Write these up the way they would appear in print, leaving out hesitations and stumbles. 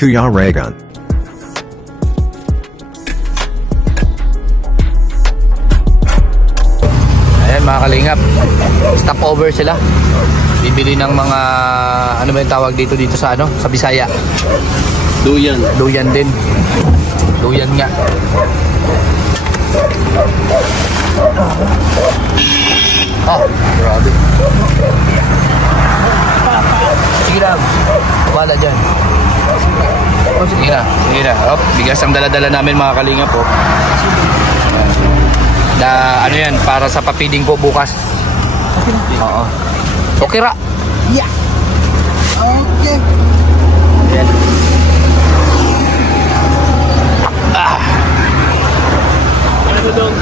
Kuya Raygun. Ayan mga kalingap, stopover sila. Bibili ng mga, ano ba yung tawag dito sa ano, sa Bisaya? Duyan. Duyan din. Duyan nga. Ah, grabe. Sige lang. Wala dyan. Sige na. Oh, bigas ang dala-dala namin mga kalingap po. Ano yan, para sa papiding ko bukas. Oo. Okay ra. Yeah. Okay. Yan. Ah. Ano ba doon?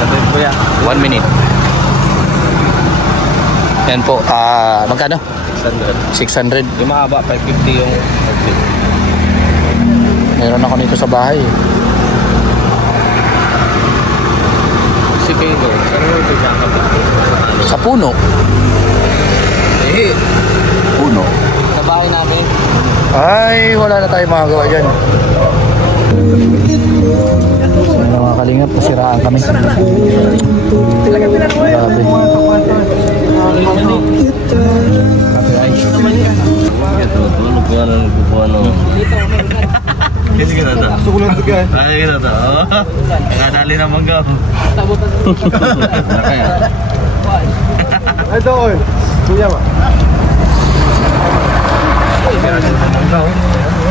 Sabihin ko yan. 1 minute. Yan po. Magkano? 600. Yung mahaba, 550 yung outfit. Meron ako nito sa bahay. Si Pedro, saan mo ito siya kapit? Sa puno. Puno. Sa bahay namin. Ay, wala na tayong magagawa dyan. So, mga kalingap, nasiraan kami. Grabe. Tulog ka na nagpupuan ng... Kasi ka na ta? Sukulan ito ka. Ay, ka na ta? Nakadali na mangga. Nakaya. Ito oy. Kuya ba?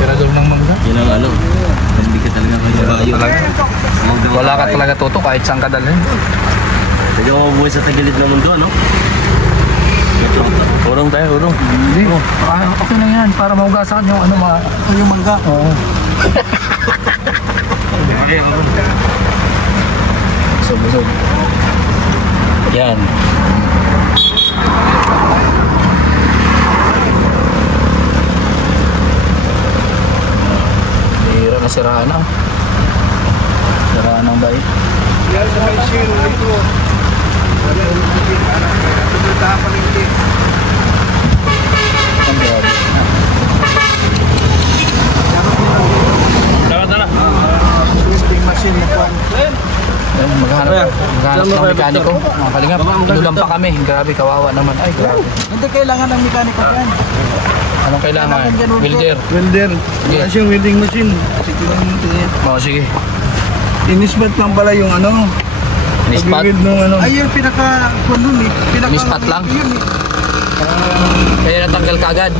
Tirador ng mangga. Yun ang ano. Hindi ka talaga kayo bayo. Wala ka talaga toto kahit saan ka dalhin. Hindi ka mabuhay sa tagilid ng mundo, ano? Urong tayo, urong. Hindi. Okay na yan. Para maugasan yung ano Yung mangga. Oo. Busog. Yan. Hira na siraan na. Siraan ng bike. Yan sa may zero dito. Pupuntahan pa rin dito. Ang grabe. Tara. Sweeping machine na kwan. Maghanap ng mekaniko. Mga kalingap, inulan pa kami. Grabe, kawawa naman. Ay, grabe. Hindi kailangan ng mekaniko yan. Anong kailangan? Welder. Welder. Wala siyang welding machine. Sige lang yung tingin. Oo, sige. Inisbat lang pala yung ano. Inispat? Pag-wield nung ano. Ay, yung pinaka-kwan nun eh. Inispat lang? Yun eh. Kaya natanggal ka agad.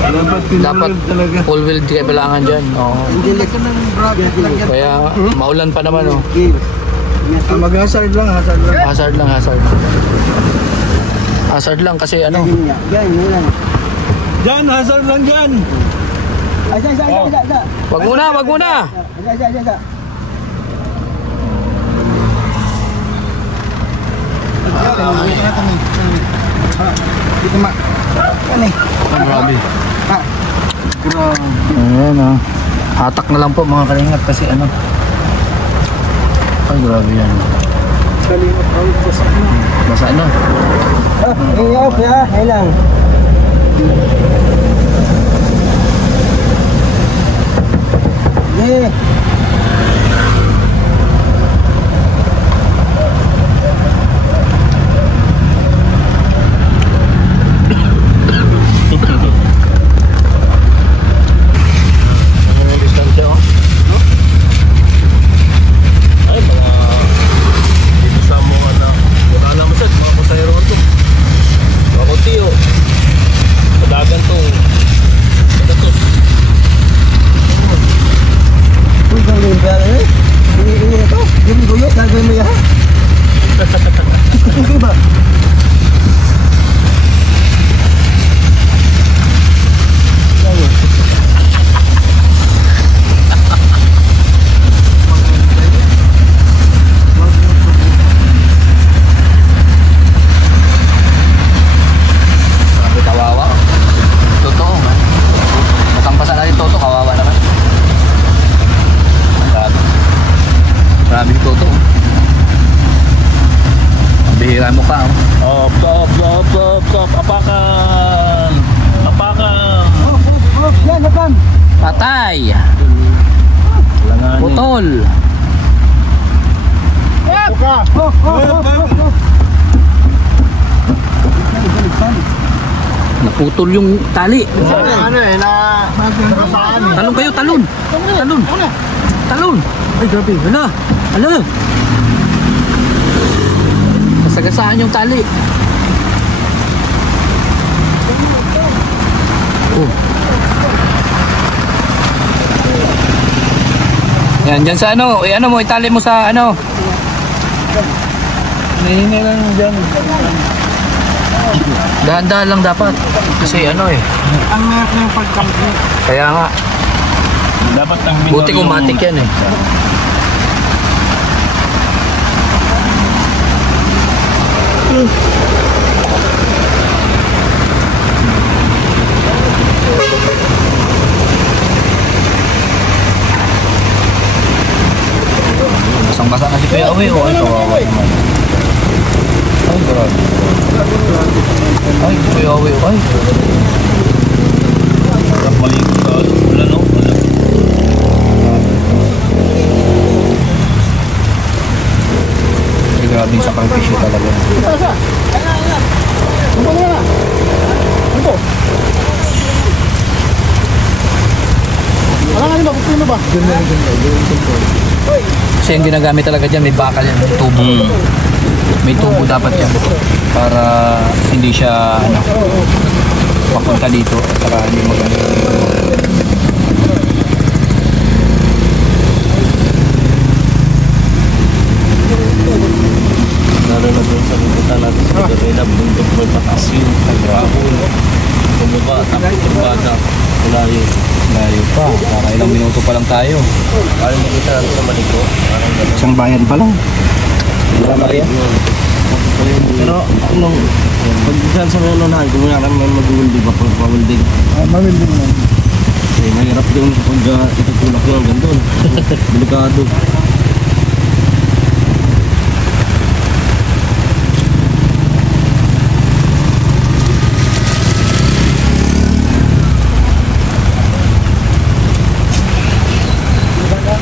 Dapat Dapat talaga. full wheel kailangan dyan. Oo. Hindi lang ka ng bracket lagyan. Kaya maulan pa naman. Oh. Mag-hazard lang, hazard lang. Hazard. Hazard lang kasi ano. Diyan, hazard lang dyan. Wag muna. Dito ma. Ano eh? Grabe. Grabe. Ayan ah. Hatak na lang po mga kalingap kasi ano. Ay grabe yan. Kalimot out sa sana. Basa na. Ayaw kaya, lang. Yeah. Wala mukha, oh. Op. Apakan. Yan, napan. Patay. Putol. Naputol yung tali. Ano eh, nasaan eh. Talon kayo, talon. Talon. Ay, grabe. Hala. Nasagasaan yung tali. Oh. Yan, dyan sa ano. Ano mo, itali mo sa ano. Nahingi lang dyan. Dahan-dahan lang dapat. Kasi ano eh. Ang meron yung pagkampi. Kaya nga. Dapat ang Buti kung matik yan eh. Basang-basa na si Kuya Uwe. Ay, kawawa naman. Ay, grabe. Ay, Kuya Uwe. Ay. Wala no? Wala. Ay, grabe yung sakripisyo talaga. Ano ba? Kasi yung ginagamit talaga dyan, may bakal yan, may tubo. May tubo dapat yan para hindi siya papunta dito at saka hindi magaling. Lalo na doon sa pupunta natin sa Gagarela, bundok mo pataas yun, nagrahol. Bumaba, tapos tumbada, malayo. Layo pa, para ilang minuto pa lang tayo. Parang makita natin sa Maliko. Parang gano'n. Isang bayan pa lang. Pero nung pagkisan sa mga unahan, kung wala kami mag-welding pa, pag-welding. Mawilding lang. Eh, mahirap doon pag itutulak nyo hanggang doon. Delikado.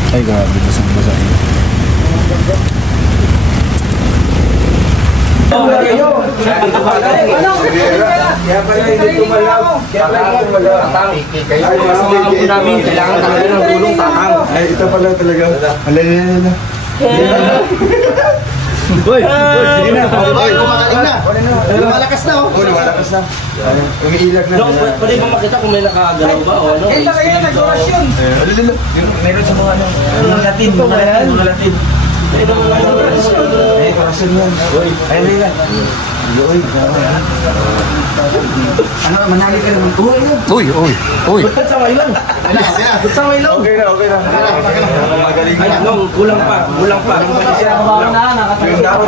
Ay, grabe, basang-basa. Kailangan talaga ng tulong, tatang. Ay, ito pala talaga. Alala. Boy, sige na. Boy, kumakain na. Lumalakas na, oh. Lumalakas na. Umiilag na. Pwede ba makita kung may nakagalaw ba o ano? Eh, talaga yan, nag-orasyon. Meron sa mga Latin, mga Latin. Ay, orasyon yan. Ay, Lila. Ano, manali ka naman. Uy. Ba't sa Wailong? Ba't sa Wailong? Okay na. Magaling na. Nung kulang pa.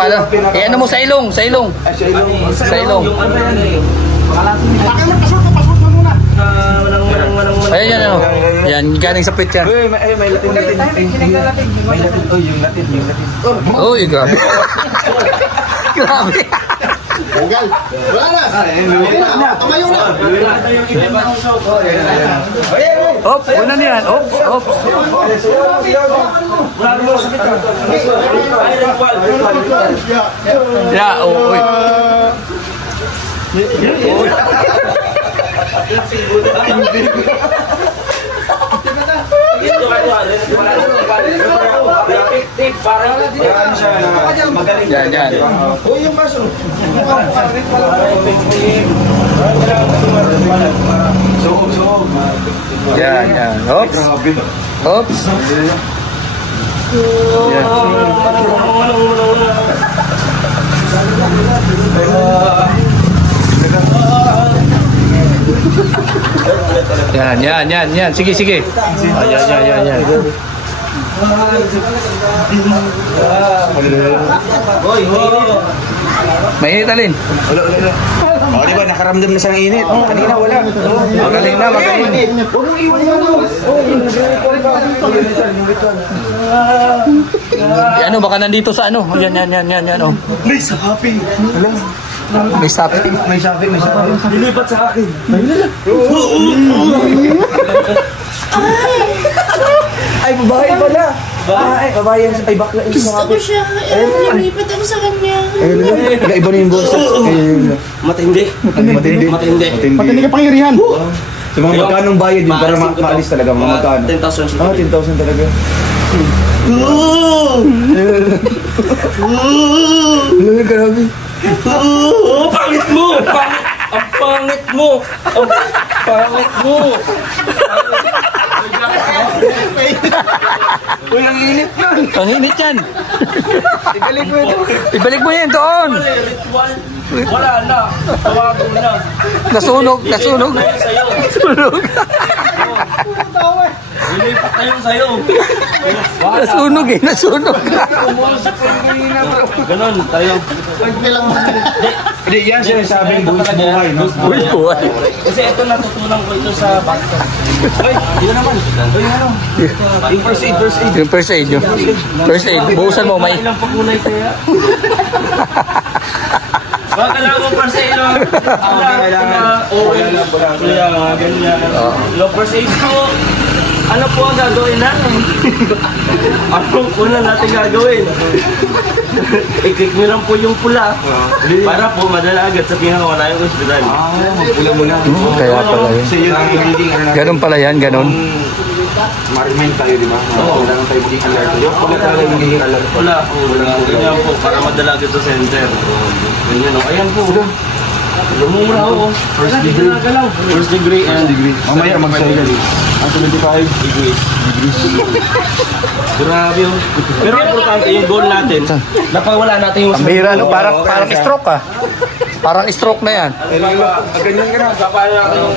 Pala, eh ano mo sa ilong? Sa ilong. Yung ano yan eh. Pasok mo muna. Walang Ayan yan, ano. Yan, galing sa pit yan. May Latin. May Latin. Oh, yung Latin. Uy, grabe. Grabe. Tanggal. Wala na. Tumayo na. Ops, una niyan. Ops. Yeah, uy. Yan. Oh, yung baso. Suog. Yan. Ops. Yan. Yan. Sige. Yan. Mainit alin? Wala. Oh, di ba nakaramdam na sa init? Kanina wala. Magaling na. Huwag mong iwan yan. Ano, baka nandito sa ano. Yan, oh. May sapi. Alam. May sapi. May sapi. Lilipat sa akin. Ay, babae pala. Babae yan. Ay, bakla. Gusto ko siya. Lumipat ako sa kanya. Iba na yung boss. Matindi. Matindi ka pangyarihan. So, mga magkanong bayad yun para maalis talaga. Mga magkano. 10,000 siya. 10,000 talaga. Grabe. Pangit mo! Ang pangit mo! Ang pangit mo! Walang init yun. Ang init yan. Ibalik mo ito. Ibalik mo yan doon. Wala na. Tawago na. Nasunog. Sunog. Sunog. Lilipat na yung sayo. Nasunog. Ganon tayo. Hindi, yan sinasabing buhay, no? Buhay. Kasi ito natutunan ko ito sa bata. Ay, yun naman. Yung first aid. Yung first aid nyo. First aid. Buhusan mo, may. Ilang pakulay kaya? Baka lang mo first aid, no? Kaya nga, ganyan. Yung first aid ko, ano po ang gagawin natin? Anong una natin gagawin? I-click nyo lang po yung pula para po madala agad sa pinakawalayang hospital. Pula mo na. Kaya pala yun. So yun ang hindi Ganon pala yan, ganon. ma-remind tayo, di ba? Wala nang tayo maging alert. Yung pula talaga yung magiging alert. Wala po. Ganyan po, para madala agad sa center. Ganyan o. Ayan po. Lumura ako. First degree and Mamaya mag-surgery. Ang 75 degrees. grabe yun. Pero importante yung goal natin. Napawala natin yung Ang bihira, no? Parang stroke ah. Parang stroke na yan. Ganyan ka na. Paano natin yung...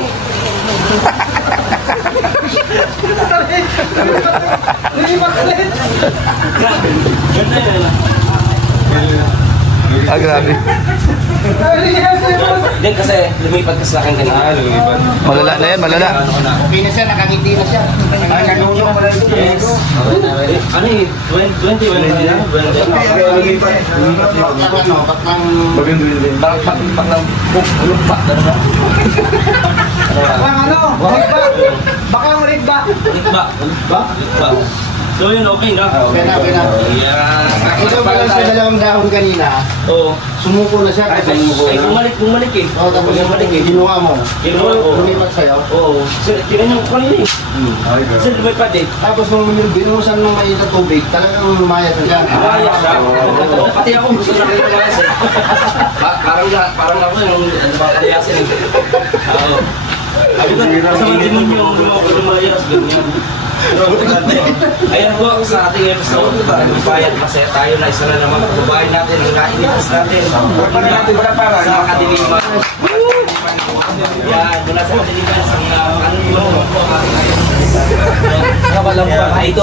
Ganda yun. Ah, grabe. Hindi kasi lumipat ka sa akin kanina. lumipat. Malala na yan, malala. Okay na siya, nakangiti na siya. Ay, nagulong mo na ito. Yes. Ano eh? 20 na? 20. Lumipat. Baklang Bagando yun din. Bakpak ng ulumpak. Baklang ritba. Ulumpak. So yun, okay na. Okay na. Yeah. Ito pa lang sa dalawang dahon kanina. Oo. Sumuko na siya. Ay, bumalik eh. Oo, tapos bumalik eh. ginawa mo. Ginawa ko. Lumipat sa'yo. Oo. Tinan yung kanina eh. Kasi lumipat eh. Tapos nung binuhusan ng mainit na tubig, talagang lumayas na siya. Kaya siya. Pati ako gusto na rin lumayas eh. Parang ako yung palayasin eh. Oo. Sabi ko, kasama din mo yung lumayas. Ganyan. Ayan po sa ating episode. Bayad masaya tayo na isa na naman. Pagbabayin natin ang kainipas natin. Sa kadiliman. Yan, mula sa kadiliman. Sa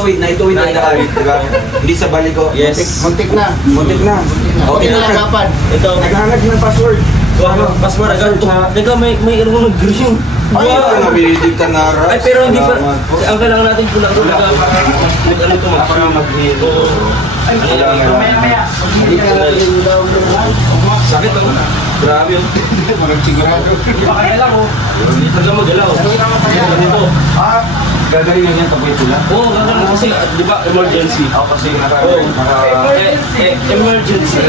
Naituwid na tayo. Hindi sa balik ko. Yes. Muntik na. Muntik na. Okay na nagapan. Ito. Naghanag ng password. Password agad. Teka, may green. Ay, mabilidikta na ras. Ay, pero hindi pa. Ang kailangan natin pula ito. Ano ito? Para mag-hito. Ay, maya. Sakit ako. Grabe yun. Marang sigurado. Hindi pa kaya lang, oh. Hindi talaga magalaw. Ganito. Gagaling yan kapag pula. Oo, gagawin kasi, di ba, emergency. Kasi Emergency.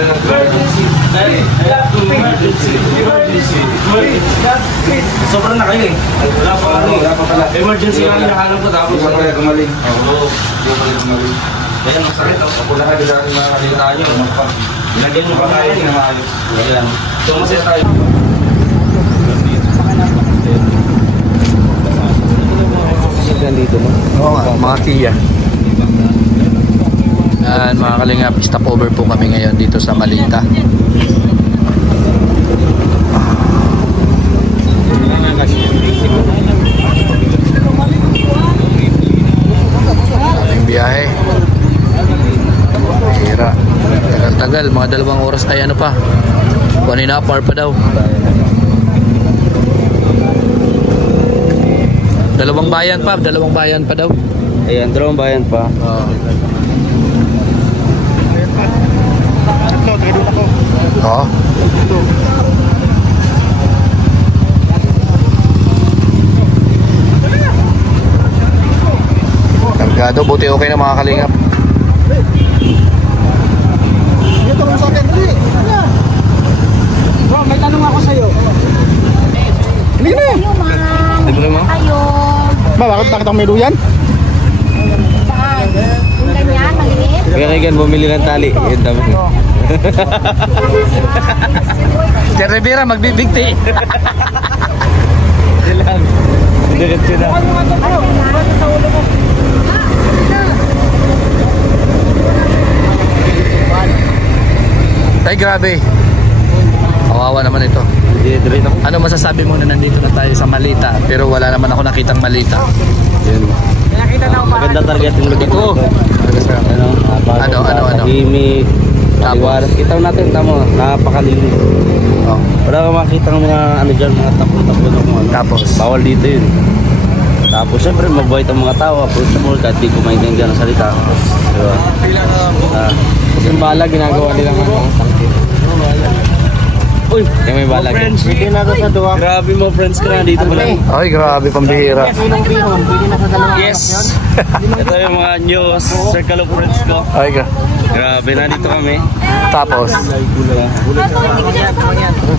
Sobrang na kayo eh. Wala pa pala. Emergency nga hinahanap ko tapos. Hindi pa pala gumaling. Oo. Hindi pa pala gumaling. Kaya masakit ako. Kapula ka sa ating mga kalita nyo. Lagyan mo pa tayo. na maayos. Ayan. So masaya tayo. Oo nga, mga Kia. Yan, mga kalingap, stopover po kami ngayon dito sa Malita. Aming biyahe. Mahira. Tagal-tagal, mga 2 oras ay ano pa. Kanina, par pa daw. 2 bayan pa daw. Ayan, 2 bayan pa. Oo. Kargado, buti okay na mga kalingap. Dito kung sa akin, dali. Bro, may tanong ako sa'yo. Hindi na. Libre mo? Ba, bakit ang may duyan? Saan? Yung ganyan, maliit? Kaya kaigan, bumili ng tali. Yan dami. Sir Rivera, magbibigti. Ilang. Diretso na. Ay, grabe. Kawawa naman ito. Ano masasabi mo na nandito na tayo sa Malita pero wala naman ako nakitang Malita? Yun. Maganda talaga yung lugar Ito. Ano? Tahimik. Maliwalas. Kita natin, tamo. Napakalinis. Oh. Wala kang makita ng mga ano dyan, mga tapon-tapon ng mga ano. Tapos? Bawal dito yun. Tapos syempre mabait ang mga tao, approachable kahit di ko maintindihan ang salita. Diba? Yung bala ginagawa nilang ano? Uy! Yung may balag. Friends, Pwede na ako sa duwa. grabe mo friends ka na dito pala. Ay, grabe, pambihira. Pwede na sa dalawa. Yes! Ito yung mga news, circle of friends ko. Ay, Grabe, nandito kami. tapos.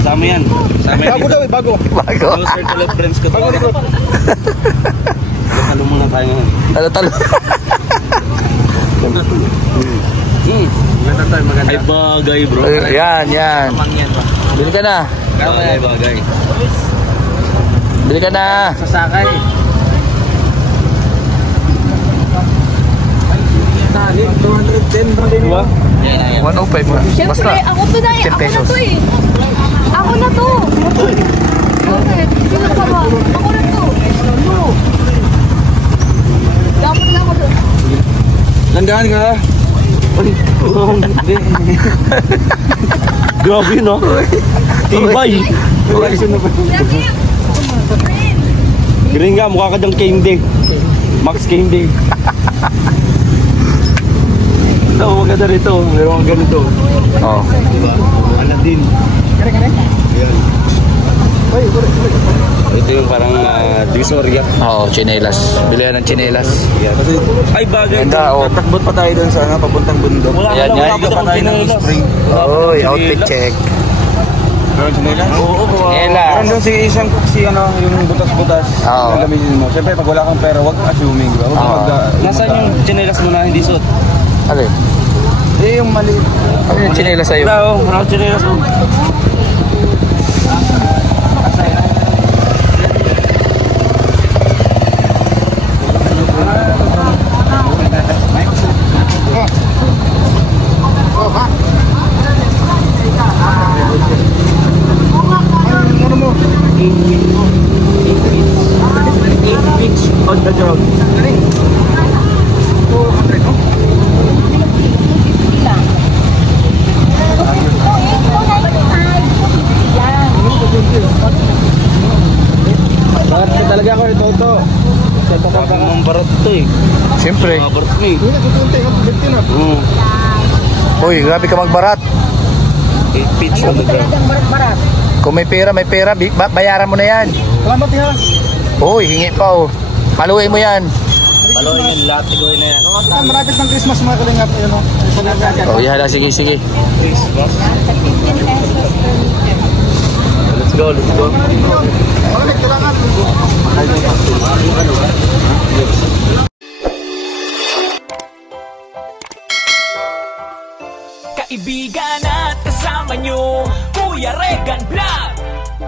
Sama yan. Sama yan Bago daw, dito. bago. Bago. Yung circle of friends ko. Talo muna tayo ngayon. Ano talo? Maganda tayo, maganda. Ay bagay bro. Yan. Bili ka na. Bagay. Bili ka na. Sasakay. Tali, 210 ba din ba? 105 na. Siyempre, Basta. ako to na eh. 10 Ako na pesos. to eh. Ako na to. Bakit? Sino ka ba? Ako na to. Dapat na ako doon. Landahan ka. Grabe no? Tibay. Green nga, mukha ka dang Candy. Max Candy. Ito, maganda rito. Meron kang ganito. Oh. Aladdin. Ito yung parang disorya. Oo, chinelas. Bili ka ng chinelas. Ay, bagay. Ganda, oh. Takbot pa tayo doon sa papuntang bundok. Ayan, yan. pa tayo ng spring. Oy, outfit check. Meron sinelas? Oo, Meron Chinelas. doon yung butas-butas. Oo. Gagamitin mo. Siyempre, pag wala kang pera, huwag kang assuming. Diba? Huwag Oo. Nasaan yung chinelas mo na hindi suot? Alin? Yung mali. Ano yung chinelas sa'yo? Bravo, bravo chinelas mo. On the ground. Bakit ka talaga ako ito? Baka mong barat ito eh. Siyempre. Mga barat mo eh. Uy, grabe ka magbarat. 8 pitch on the ground. Kung may pera, bayaran mo na yan. Salamat nga. Uy, hingi pa oh. Paluin mo yan. Paluin yung lahat, tiguin na yan. Marapit ng Christmas mga kalingap. Oh, yan. Sige. Let's go. Kaibigan at kasama nyo, Kuya Regan Vlog.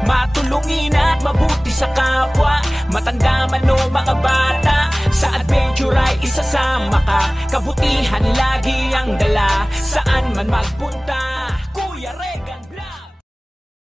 Matulungin at mabuti sa kapwa, matanda man o mga bata. Sa adventure ay isasama ka, kabutihan lagi ang dala, saan man magpunta.